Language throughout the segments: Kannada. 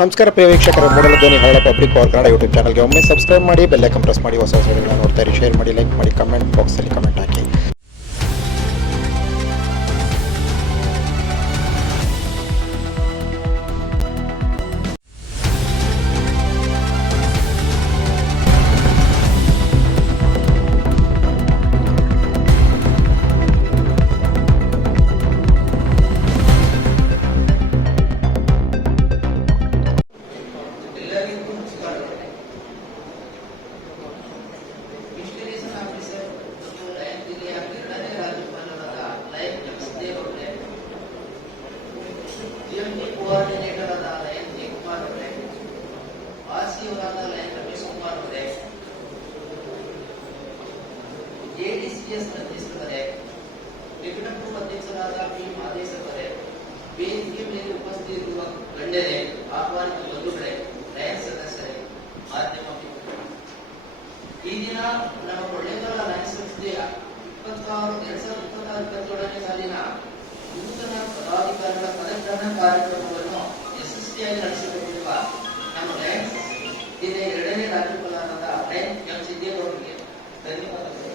ನಮಸ್ಕಾರ ಪ್ರಿಯ ವೀಕ್ಷಕರೇ, ಮೂಡಲ ಧ್ವನಿ ಹಳ್ಳ ಪಬ್ಲಿಕ್ ಪವರ್ ಕನ್ನಡ ಯೂಟ್ಯೂಬ್ ಚಾನಲ್ಗೆ ಒಮ್ಮೆ ಸಬ್ಸ್ಕ್ರೈಬ್ ಮಾಡಿ, ಬೆಲ್ ಐಕಾನ್ ಪ್ರೆಸ್ ಮಾಡಿ, ಹೊಸ ವಿಡಿಯೋಗಳನ್ನು ನೋಡ್ತಾ ಇರಿ. ಶೇರ್ ಮಾಡಿ, ಲೈಕ್ ಮಾಡಿ, ಕಮೆಂಟ್ ಬಾಕ್ಸಲ್ಲಿ ಕಮೆಂಟ್ ಹಾಕಿ. ಕೋಆರ್ಡಿನೇಟರ್ ಆದ ಲಯನ್ ಜಯಕುಮಾರ್ ಅವರೇ, ಆರ್ಸಿಯವರಾದ ಲಯನ್ ರಮೇಶ್ ಕುಮಾರ್ ಅವರೇ, ಜೆಡಿಸಿಎಸ್ ಅಧ್ಯಕ್ಷರೇ, ನಿಕಟಪೂರ್ವ ಅಧ್ಯಕ್ಷರಾದ ಪಿ ಮಾದೇಶ್ ಅವರೇ, ವೇದಿಕೆ ಮೇಲೆ ಉಪಸ್ಥಿತಿರುವ ಗಣ್ಯರೇ, ಆಹ್ವಾನಿತ ಬಂಧುಗಳೇ, ಲಯನ್ಸ್ ಸದಸ್ಯರೇ, ಮಾಧ್ಯಮ ಮಿತ್ರರೇ, ಈ ದಿನ ನಮ್ಮ ಕೊಳ್ಳೇಗಾಲ ಲಯನ್ಸ್ ಸಂಸ್ಥೆಯ 2026-2027ನೇ ಸಾಲಿನ ನೂತನ ಪದಾಧಿಕಾರಿಗಳ ಪದಗ್ರಹಣ ಕಾರ್ಯಕ್ರಮವನ್ನು ಯಶಸ್ವಿಯಾಗಿ ನಡೆಸಿಕೊಂಡಿರುವ ನಮ್ಮ ಲಯನ್ಸ್ ಜಿಲ್ಲೆಯ 2ನೇ ರಾಜ್ಯಪಾಲರಾದ ಲಯನ್ ಎಂ ಸಿದ್ದೇಗೌಡರಿಗೆ ಧನ್ಯವಾದಗಳು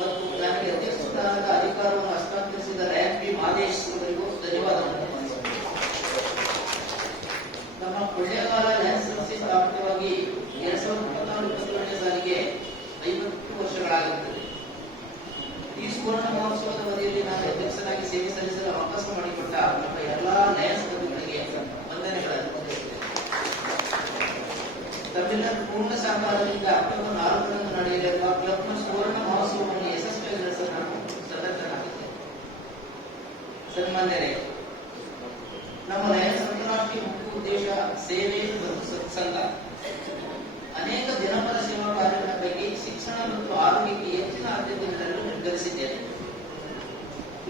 ಮತ್ತು ನನಗೆ ಅಧ್ಯಕ್ಷ ಸ್ಥಾನದ ಅಧಿಕಾರವನ್ನು ಹಸ್ತಾಂತರಿಸಿದ ಲಯನ್ ಪಿ ಮಾದೇಶ್ ಅವರಿಗೂ ಧನ್ಯವಾದಗಳು. ನಮ್ಮ ಕೊಳ್ಳೇಗಾಲ ಲಯನ್ಸ್ ಸಂಸ್ಥೆ ಸ್ಥಾಪಿತವಾಗಿ 2024-2027ನೇ ಸಾಲಿಗೆ 50 ವರ್ಷಗಳಾಗುತ್ತದೆ. ಈ ಸುವರ್ಣ ಮಹೋತ್ಸವದ ಅವಧಿಯಲ್ಲಿ ನಾನು ಅಧ್ಯಕ್ಷನಾಗಿ ಸೇವೆ ಸಲ್ಲಿಸಲು ಅವಕಾಶ ಮಾಡಿಕೊಟ್ಟ ನಮ್ಮ ಎಲ್ಲಾ ಲಯನ್ಸ್ ಬಂಧುಗಳಿಗೆ ವಂದನೆಗಳನ್ನು ತಮ್ಮೆಲ್ಲರ ಪೂರ್ಣ ಸಹಕಾರದಿಂದ ಅಕ್ಟೋಬರ್ 4ರಂದು ನಡೆಯಲಿರುವ ಕ್ಲಬ್ನ ಸುವರ್ಣ ಮಹೋತ್ಸವವನ್ನು ಯಶಸ್ವಿಯಾಗಿ ನಡೆಸಲು ನಾನು ಸನ್ನದ್ಧನಾಗಿದ್ದೇನೆ. ಸನ್ಮಾನ್ಯರೇ, ನಮ್ಮ ಲಯನ್ಸ್ ಅಂತಾರಾಷ್ಟ್ರೀಯ ಮುಖ್ಯ ಉದ್ದೇಶ ಸೇವೆ ಮತ್ತು ಸತ್ಸಂಗ. ಅನೇಕ ಜನಪರ ಸೇವಾ ಕಾರ್ಯಗಳ ಪೈಕಿ ಶಿಕ್ಷಣ ಮತ್ತು ಆರೋಗ್ಯಕ್ಕೆ ಹೆಚ್ಚಿನ ಆದ್ಯತೆ ನೀಡಲು ನಿರ್ಧರಿಸಿದ್ದೇನೆ.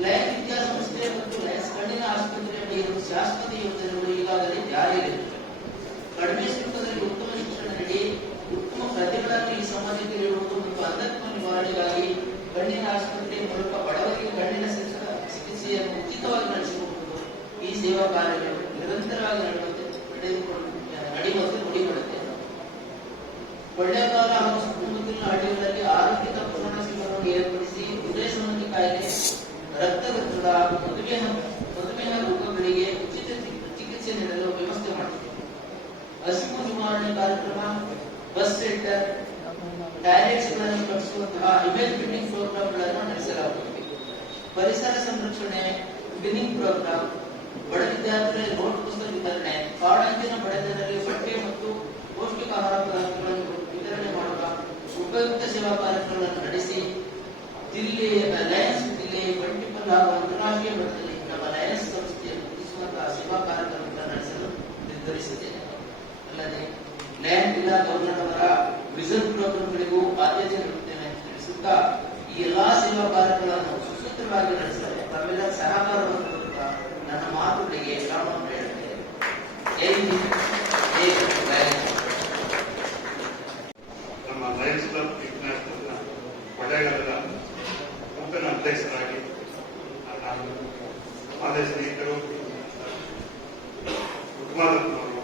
ಲಯನ್ಸ್ ವಿದ್ಯಾಸಂಸ್ಥೆ ಮತ್ತು ಲಯನ್ಸ್ ಕಣ್ಣಿನ ಆಸ್ಪತ್ರೆಯಲ್ಲಿ ಇರುವ ಶಾಶ್ವತ ಯೋಜನೆಗಳು ಈಗಾಗಲೇ ಜಾರಿಯಲ್ಲಿವೆ. ಕಡಿಮೆ ಶುಲ್ಕದಲ್ಲಿ ಉತ್ತಮ ಶಿಕ್ಷಣ ನೀಡಿ ಉತ್ತಮ ಪ್ರತಿಗಳನ್ನು ಈ ಸಮಾಜಕ್ಕೆ ನೀಡುವುದು ಮತ್ತು ಅಂಧತ್ವ ನಿವಾರಣೆಗಾಗಿ ಕಣ್ಣಿನ ಆಸ್ಪತ್ರೆ ಮೂಲಕ ಬಡವರಿಗೆ ಕಣ್ಣಿನ ಚಿಕಿತ್ಸೆಯನ್ನು ಉಚಿತವಾಗಿ ನಡೆಸಿಕೊಡುವುದು ಈ ಸೇವಾ ಕಾರ್ಯಗಳು ನಿರಂತರವಾಗಿ ನಡೆಯುವಂತೆ ನೋಡಿಕೊಳ್ಳುತ್ತೇವೆ. ಕೊಳ್ಳೇಗಾಲ ಹಾಗೂ ಸುತ್ತಮುತ್ತಲಿನ ಹಳ್ಳಿಗಳಲ್ಲಿ ಆರೋಗ್ಯ ತಪಾಸಣಾ ಶಿಬಿರವನ್ನು ಏರ್ಪಡಿಸಿ ಹೃದಯ ಸಂಬಂಧಿ ಕಾಯಿಲೆ, ರಕ್ತದೊತ್ತಡ, ಮಧುಮೇಹ ರೋಗಗಳಿಗೆ ಉಚಿತ ಚಿಕಿತ್ಸೆ ನೀಡಲು ವ್ಯವಸ್ಥೆ ಮಾಡಿದೆ. ಹಸಿವು ನಿವಾರಣೆ ಕಾರ್ಯಕ್ರಮ, ಬಸ್ ಸೆಂಟರ್, ಟಾಯ್ಲೆಟ್ಸ್ ಗಳನ್ನು ಕಟ್ಟಿಸುವಂತಹ ಇಮೇಜ್ ಬಿಲ್ಡಿಂಗ್ ಪ್ರೋಗ್ರಾಂಗಳನ್ನು ನಡೆಸಲಾಗುತ್ತದೆ. ಪರಿಸರ ಸಂರಕ್ಷಣೆ, ಕ್ಲೀನಿಂಗ್ ಪ್ರೋಗ್ರಾಂ, ಬಡ ವಿದ್ಯಾರ್ಥಿಗಳಿಗೆ ನೋಟ್ ಪುಸ್ತಕ ವಿತರಣೆ, ಕಾಡಂಚಿನ ಬಡ ಜನರಿಗೆ ಬಟ್ಟೆ ಮತ್ತು ಪೌಷ್ಟಿಕ ಆಹಾರ ಪದಾರ್ಥಗಳನ್ನು ವಿತರಣೆ ಮಾಡುವ ಉಪಯುಕ್ತ ಸೇವಾ ಕಾರ್ಯಕ್ರಮಗಳನ್ನು ನಡೆಸಿ ಲಯನ್ಸ್ ಜಿಲ್ಲೆ ಬಂಟಿಪಲ್ ಹಾಗೂ ಅಂತಾರಾಷ್ಟ್ರೀಯ ಮಟ್ಟದಲ್ಲಿ ನಮ್ಮ ಲಯನ್ಸ್ ಸಂಸ್ಥೆಯನ್ನು ಗುರುತಿಸುವಂತಹ ಸೇವಾ ಕಾರ್ಯಕ್ರಮಗಳನ್ನು ನಡೆಸಲು ನಿರ್ಧರಿಸಿದ್ದೇನೆ. ಅಲ್ಲದೆ ಲಯನ್ ಜಿಲ್ಲಾ ಗವರ್ನರ್ ಅವರ ವಿಷನ್ ಪ್ರೋಗ್ರಾಂಗಳಿಗೂ ಆದ್ಯತೆ ನೀಡುತ್ತೇನೆ ಎಂದು ತಿಳಿಸುತ್ತಾ ಈ ಎಲ್ಲಾ ಸೇವಾ ಕಾರ್ಯಕ್ರಮಗಳನ್ನು ಸುಸೂತ್ರವಾಗಿ ನಡೆಸಲು ತಮ್ಮೆಲ್ಲರ ಸಹಕಾರವನ್ನು ಕೊಡುತ್ತಾ ನನ್ನ ಮಾತುಗಳಿಗೆ ವಿರಾಮವನ್ನು ಹೇಳುತ್ತೇನೆ. ಜೈ ಹಿಂದ್, ಜೈ ಲಯನ್ಸ್. ನಮ್ಮ ಲಯನ್ಸ್ ಕ್ಲಬ್ ಇಂಟರ್ನ್ಯಾಷನಲ್ನ ಕೊಳ್ಳೇಗಾಲದ ನೂತನ ಅಧ್ಯಕ್ಷರಾಗಿ ನಾನು ಮಾದೇಶ ಸ್ನೇಹಿತರು ಕುಮಾರಪ್ಪನವರು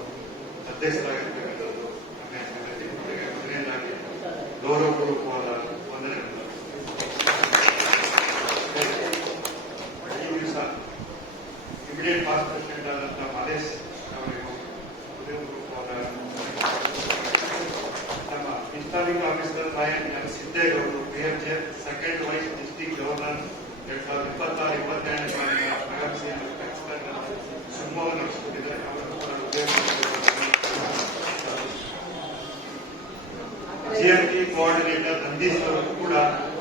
ಅಧ್ಯಕ್ಷರಾಗಿರ್ತಕ್ಕಂಥದ್ದು ಮೊದಲನೇದಾಗಿ ಗೌರವಪೂರ್ವಕವಾದ ವಂದನೆಗಳು. ಈ ದಿವಸ ಇಮಿಡಿಯೇಟ್ ಪಾಸ್ಟ್ ಪ್ರೆಸಿಡೆಂಟ್ ಆದಂತಹ ಮಾದೇಶ್ ಅವರಿಗೂ ಹೃದಯಪೂರ್ವಕವಾದ ನಮ್ಮ ಇಸ್ಲಾಮಿಕ್ ಆಫೀಸರ್ ಲಯನ್ ಎಂ ಸಿದ್ದೇಗೌಡರು PFJ second vice district governor 2026-2027ನೇ ಸಾಲಿನ ಆಗಮಿಸಿ ಶುಭವನ್ನು ನಡೆಸುತ್ತಿದ್ದಾರೆ. ಅವರನ್ನು ಕೂಡ GMT ಕೋಆರ್ಡಿನೇಟರ್ ನಂದೀಶ್ ಅವರು ಕೂಡ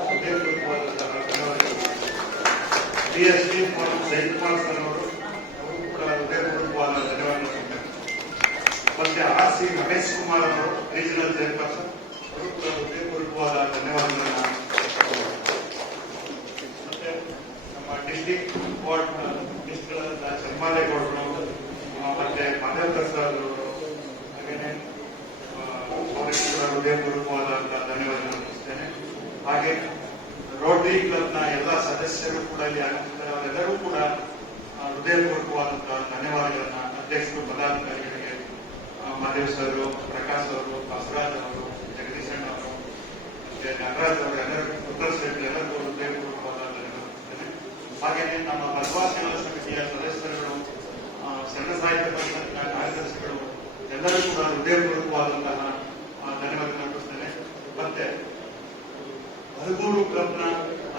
ಹೃದಯಪೂರ್ವಕವಾದಂತಹ ಧನ್ಯವಾದಗಳು. PhD ಫಾರ್ ಜಯಕುಮಾರ್ ಸರ್ ಅವರು ಕೂಡ ಹೃದಯಪೂರ್ವಕವಾದ ಧನ್ಯವಾದಗಳು. ಮತ್ತೆ RC ರಮೇಶ್ ಕುಮಾರ್ ಅವರು ರೀಜನಲ್ ಚೇರ್ಪರ್ಸನ್, ಅವರು ಕೂಡ ಹೃದಯಪೂರ್ವಕವಾದ ಧನ್ಯವಾದಗಳನ್ನ. ಮತ್ತೆ ನಮ್ಮ ಡಿಸ್ಟ್ರಿಕ್ಟ್ ಕೋರ್ಟ್ ಮಿನಿಸ್ಟರ್ಗಳಾದ ಚನ್ಮಾಲೇಗೌಡರು ಮತ್ತೆ ಮಾಧವ ಪ್ರಸಾದ್ ಅವರು, ಹಾಗೇನೆ ಅವರಿಗೆ ಕೂಡ ಹೃದಯಪೂರ್ವಕವಾದಂತಹ ಧನ್ಯವಾದಗಳು ತಿಳಿಸ್ತೇನೆ. ಹಾಗೆ ರೋಟರಿ ಕ್ಲಬ್ನ ಎಲ್ಲ ಸದಸ್ಯರು ಕೂಡ ಇಲ್ಲಿ ಆಗಮಿಸಿದ್ದಾರೆ. ಅವರೆಲ್ಲರೂ ಕೂಡ ಹೃದಯಪೂರ್ವಕವಾದಂತಹ ಧನ್ಯವಾದಗಳನ್ನ ಅಧ್ಯಕ್ಷರು ಪದಾಧಿಕಾರಿಗಳಿಗೆ ಮಾದೇವ್ ಸರ್, ಪ್ರಕಾಶ್ ಅವರು, ಬಸವರಾಜ್ ಅವರು, ಜಗದೀಶ್ ಅಣ್ಣ ಅವರು, ಮತ್ತೆ ನಟರಾಜ್ ಅವರು ಎಲ್ಲರಿಗೂ ಉತ್ತರ ಸೇರಿ ಎಲ್ಲರಿಗೂ ಹೃದಯಪೂರ್ವಕವಾದ ಧನ್ಯವಾದಗಳು. ಹಾಗೆಯೇ ನಮ್ಮ ಬಸವ ಸೇವಾ ಸಮಿತಿಯ ಸದಸ್ಯರುಗಳು, ಸಣ್ಣ ಸಾಹಿತ್ಯ ಪರಿಷತ್ನ ಕಾರ್ಯದರ್ಶಿಗಳು ಎಲ್ಲರಿಗೂ ಕೂಡ ಹೃದಯಪೂರ್ವಕವಾದಂತಹ ಧನ್ಯವಾದ ಅರ್ಪಿಸ್ತೇನೆ. ಮತ್ತೆ ಹರಗೂರು ಕ್ಲಬ್ನ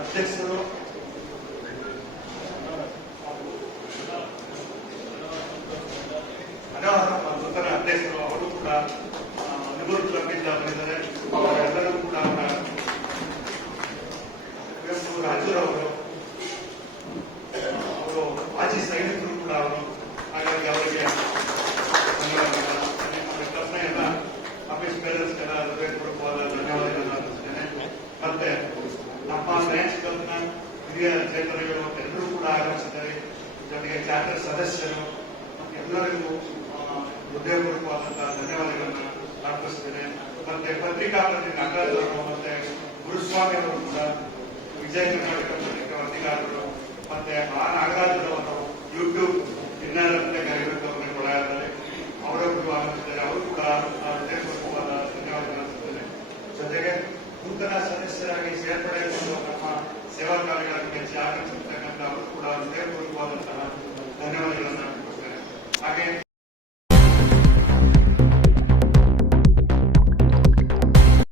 ಅಧ್ಯಕ್ಷರು ನೂತನ ಅಧ್ಯಕ್ಷರು ಅವರು ಕೂಡ ಹರಗೂರು ಕ್ಲಬ್ ಇಂದ ಬಂದಿದ್ದಾರೆ. ಅವರೆಲ್ಲರೂ ಕೂಡ ಅವರ ರಾಜೂರವರು ಅವರು ಮಾಜಿ ಸೈನಿಕರು ಕೂಡ ಅವರು. ಹಾಗಾಗಿ ಅವರಿಗೆ ಕ್ಲಬ್ನ ಎಲ್ಲ ಆಫೀಸ್ ಬೇರರ್ಸ್ಗೆಲ್ಲ ಹೃದಯಪೂರ್ವಕವಾದ ಧನ್ಯವಾದಗಳನ್ನು ಅರ್ಪಿಸ್ತೇನೆ. ಮತ್ತೆ ನಮ್ಮ ಲಯನ್ಸ್ ಕ್ಲಬ್ನ ಹಿರಿಯ ಚೇತನಗಳು ಎಲ್ಲರೂ ಕೂಡ ಆಗಮಿಸಿದ್ದಾರೆ. ಜೊತೆಗೆ ಚಾರ್ಟರ್ ಸದಸ್ಯರು ಎಲ್ಲರಿಗೂ ಹೃದಯಪೂರ್ವಕವಾದಂತಹ ಧನ್ಯವಾದಗಳನ್ನು ಅರ್ಪಿಸ್ತೇನೆ. ಮತ್ತೆ ಪತ್ರಿಕಾ ಪ್ರತಿನಿಧಿ ನಟರಾಜ್ ಅವರು ಮತ್ತೆ ಗುರುಸ್ವಾಮಿ ಅವರು ಕೂಡ, ವಿಜಯ ಕರ್ನಾಟಕ ಪತ್ರಿಕಾ ವರದಿಗಾರರು, ಮತ್ತೆ ಆ ನಾಗರಾಜ್ ಅವರು ಯೂಟ್ಯೂಬ್ ಇನ್ನರ್ ಅಂತ ಕರೆಯುತ್ತವರನ್ನು ಕೂಡ ಇದ್ದಾರೆ. ಅವರೊಬ್ಬರು ಆಗಮಿಸಿದ್ದಾರೆ. ಅವರು ಕೂಡ ಹೃದಯಪೂರ್ವಕವಾದ ಧನ್ಯವಾದಗಳನ್ನು ಅರ್ಪಿಸ್ತೇನೆ. ಜೊತೆಗೆ ನೂತನ ಸದಸ್ಯರಾಗಿ ಸೇರ್ಪಡೆಗೊಂಡು ನಮ್ಮ ಸೇವಾ ಕಾರ್ಯಗಳನ್ನು ಹೆಚ್ಚಿ ಆಗಮಿಸಿರ್ತಕ್ಕಂಥ ಅವರು ಕೂಡ ಹೃದಯಪೂರ್ವಕವಾದಂತಹ ಧನ್ಯವಾದಗಳನ್ನು ಅರ್ಪಿಸ್ತೇನೆ. ಹಾಗೆ